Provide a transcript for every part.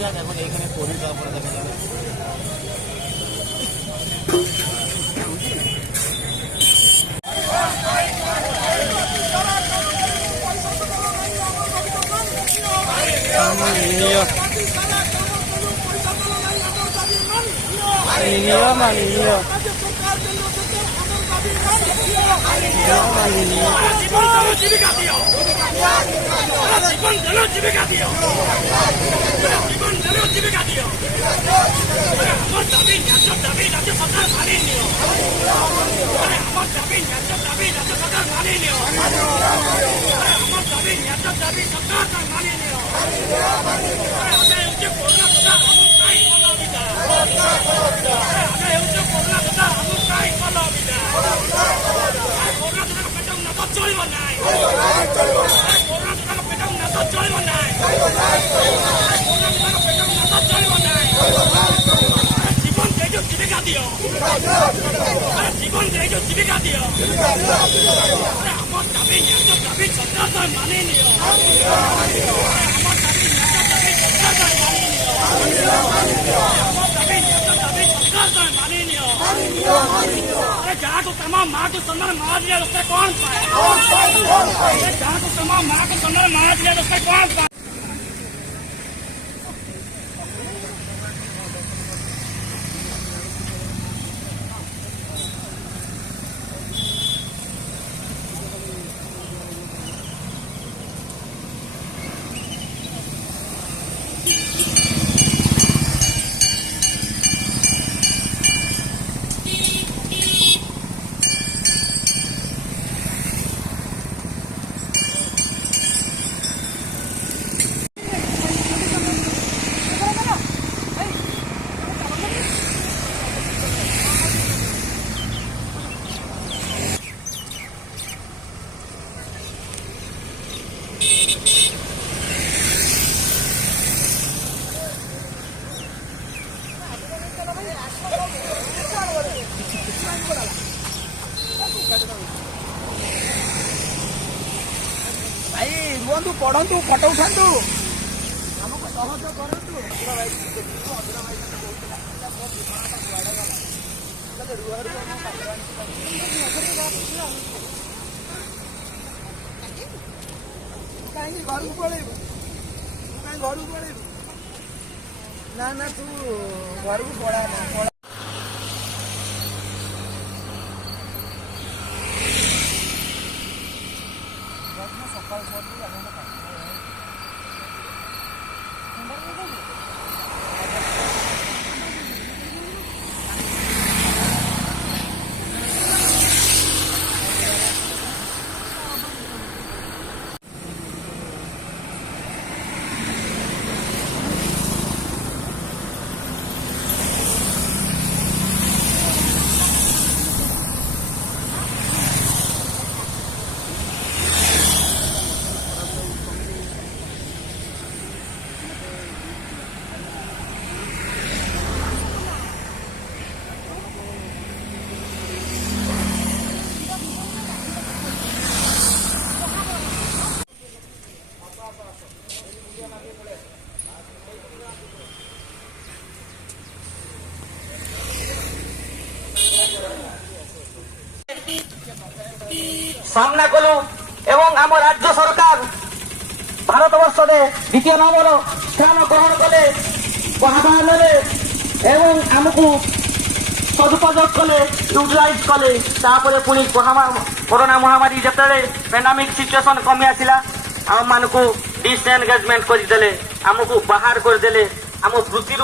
যাক এখন এইখানে করি, তারপরে দেখা যাবে। জীবিকা দিও, জীবিকা দিও, জীবিকা দিও। আমার দাবি ন্যায্য দাবি রাজ্য সরকার মানিয়ে নিও। আমার দাবি ন্যায্য দাবি রাজ্য সরকার মানিয়ে নিও। আমার দাবি ন্যায্য দাবি সরকার মানিয়ে নিও। আগে হচ্ছে করোনা কথা আমুক তাই বলো বিদা। আগে হচ্ছে করোনা কথা আমুক তাই বলো বিদা। করোনা কথা পেটাও না তো চলব নাই। করোনা কথা পেটাও না তো চলব নাই। করোনা কথা পেটাও না তো চলব নাই। জীবন দেয় জীবিকা দিও, জীবন দেয় জীবিকা দিও। আমার দাবি ন্যায্য দাবি সরকার মানিয়ে নিও। আমার দাবি ন্যায্য দাবি সরকার মানিয়ে নিও। আমার দাবি ন্যায্য দাবি সরকার मानी नहीं हो। अरे जहाँ को कमा माँ को सम्मान मार दिया उसका कौन पाए? जहाँ को कमा माँ को सम्मान मार दिया उसका कौन पाए? भाई रुहतु पढ़ु फटो उठातु आमको सहज करूँ कहीं घर को पलैबू कहीं घर को पलैबू ना ना तू घर को पड़ा ना सकाल सामना कलु एवं आम राज्य सरकार भारतवर्ष द्वितीय नंबर स्थान ग्रहण कले ने एवं आमको सदुपयोग कले यूटिलाइज कले पुणी कोरोना महामारी जिते पेंडेमिक सिचुएशन कमी आसला आम मान को डिसएंगेजमेंट करदे आमको बाहर करदे आम वृत्ति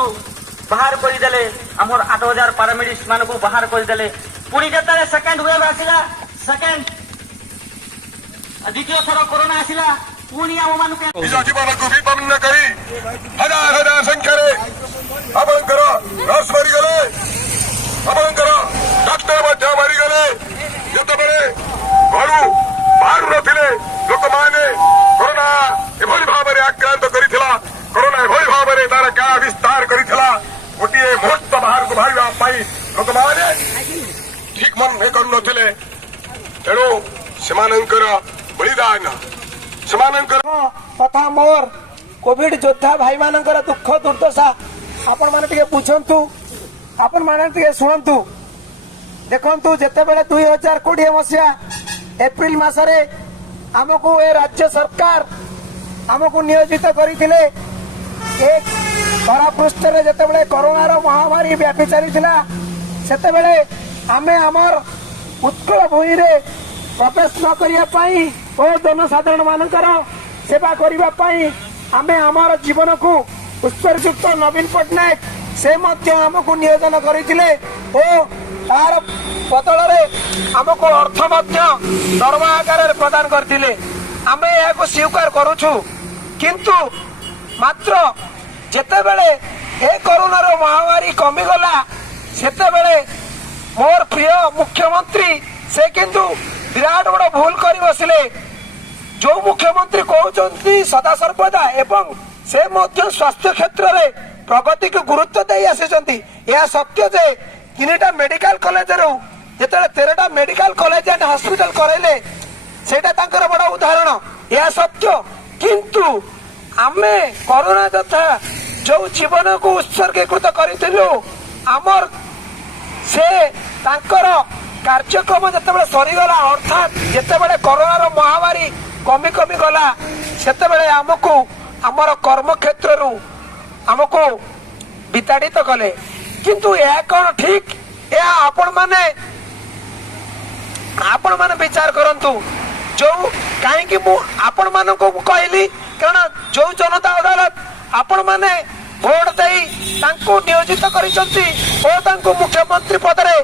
बाहर करदे आमर 8000 पैरामेडिक्स मान को बाहर करदे पुणी जिते सेकेंड वेव आसला सेकेंड द्वितीय थर कोरोना आसला पुणी आम मान निज जीवन को विपन्न करी हजार हजार संख्यार आपंकर नर्स मरीगले आपंकर डाक्टर मरीगले जितेबाला घर बाहर नथिले लोक मैंने कोरोना एभली भाव में आक्रांत करिथिला कोरोना एभली भाव में तार क्या विस्तार करिथिला गोटे मुहूर्त बाहर को बाहर लोक मैंने ठीक मन नहीं करुनथिले तेणु सेमानंकर बलिदान सेमानंकर तथा मोर कोविड योद्धा भाई मानकर दुख दुर्दशा आपण माने टिके बुझंतु आपण माने टिके सुनंतु देखंतु जेतेबेले 2020 मसिया एप्रिल मासरे आमको ए राज्य सरकार आमको नियोजित करथिले एक धरापृष्ठ रे जेतेबेले कोरोना रो महामारी व्यापी चलीथिला सेतेबेले आमे हमर उत्कल भूमि रे प्रवेश न करिया पाई और जनसाधारण मानकर सेवा करिबा पाई आमे हमर जीवन को उत्सर्गित नवीन पट्टनायक से मध्य हमको नियोजन करथिले ओ तार बदल रे हमको अर्थ मध्य दरमा आकार प्रदान करथिले आमे याको स्वीकार करूछु किंतु मात्र जेतेबेले ए कोरोना रो महामारी कमी गला सेतेबेले मोर प्रिय मुख्यमंत्री से किंतु विराट बड़ भूल कर बसिले जो मुख्यमंत्री कहते सदा सर्वदा एवं से मध्य स्वास्थ्य क्षेत्र में प्रगति को गुरुत्व दे आसी यह सत्य जे 3टा मेडिकल कॉलेज रू जो 13टा मेडिकल कॉलेज एंड हॉस्पिटल करैले सेटा तांकर बड़ उदाहरण यह सत्य किंतु आमे कोरोना योद्धा जो जीवन को उत्सर्गीकृत करिथिलु आमर से तांकर कार्यक्रम जितेबाला सरीगला अर्थात जितेबाला कोरोना रो महामारी कमी कमी गला सेतेबाला आमको आमर कर्म क्षेत्र रु आमको विताड़ित कले किंतु यह कौन ठीक यह आपण माने विचार करंतु जो कहीं मु आपण मान को कहली कारण जो जनता अदालत आपण माने भोट दे नियोजित कर मुख्यमंत्री पद रे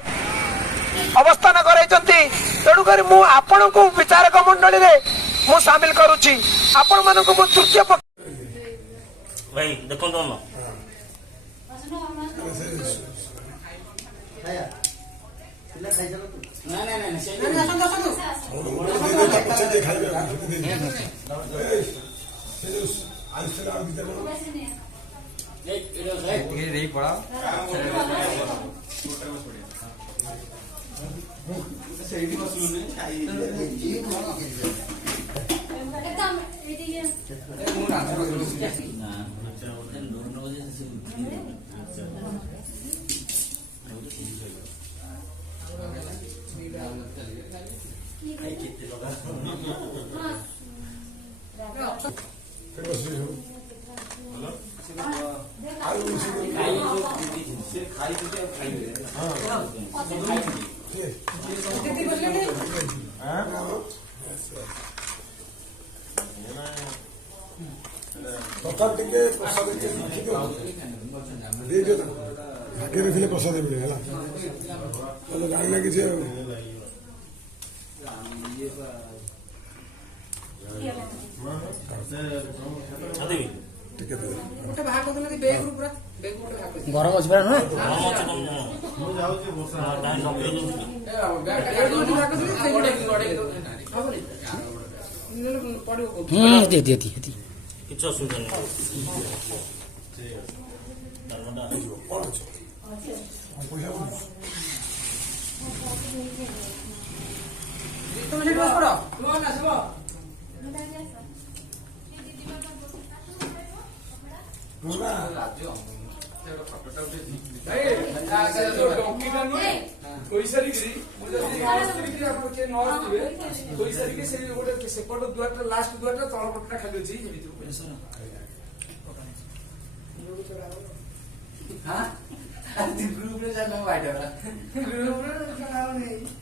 अवस्थान कराइछंती तेणुकर मु आपण को विचारक मंडली रे मु शामिल करूची आपण मान को तृतीय भाई देखो तो प्रसाद मिले जान लगी गरम अछि बरा न दे किछ असुविधा लास्ट दुआरटा तल पटना खाली अछि हां ग्रुप रे जाना वाइड ग्रुप रे